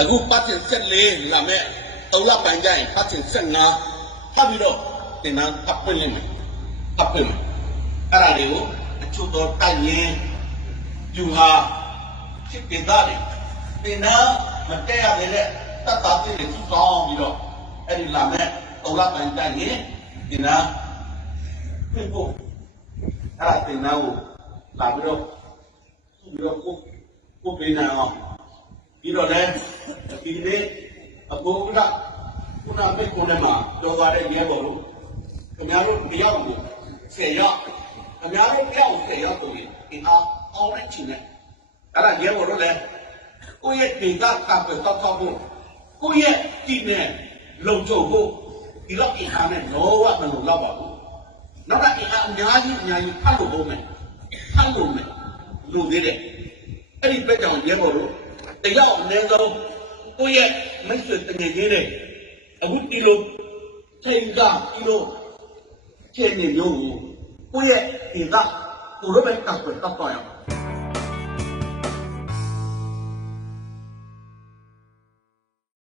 အခုပတ်တင်ဆက်လေးလာမဲ့၃လပိုင်းကျရင်ပတ်တင်ဆက်ငါဖတ်ပြီးတော့တင်တန်းဖတ်ပွင့်လိမ့်မယ်ဖတ်ပွင့်မယ်အဲ့ဒါတွေကိုအချို့တော့တိုင်ရင်ယူဟာဖြစ်ပြသားတယ်တင်တန်းမတက်ရသေးတဲ့တတ်တာတွေသူကောင်းပြီးတော့အဲ့ဒီလာမဲ့၃လပိုင်းကျရင်တင်တန်းပြဖို့အဲ့ဒါတင်တန်းကိုလာပြီးတော့ပြီးတော့ကိုကိုပေးနိုင်အောင် ပြီးတော့လည်းဒီနေ့အဘိုးကခုနမိတ်ကိုလည်းမှာတော်သွားတဲ့ရဲဘော်တို့ခင်ဗျားတို့တယောက်ကိုဆယ်ရောက်ခင်ဗျားတို့တယောက်ဆယ်ရောက်ကိုအင်အားအောင်းတဲ့ချင်းနဲ့အဲ့ဒါရဲဘော်တို့လည်းကိုယ့်ရဲ့ဒေသကပ်တော့တော့ဖို့ကိုယ့်ရဲ့ဒီနဲ့လုံခြုံဖို့ဒီတော့အင်အားနဲ့လောကမလုံလောက်ပါဘူးနောက်ကအင်အားအများကြီးအများကြီးဖတ်လို့ဟုတ်မယ်ဖတ်လို့မယ်လူသေးတယ်အဲ့ဒီဘက်ကြောင့်ရဲဘော်တို့ တယောက်အနည်းဆုံးကိုယ့်ရဲ့မိတ်ဆွေတငယ်ချင်းတွေအခုဒီလိုထိန်ကဒီလိုချင်းနေမျိုးကိုကိုယ့်ရဲ့ဒီကကိုရဘက်ကပ်တော့တော့ရအောင်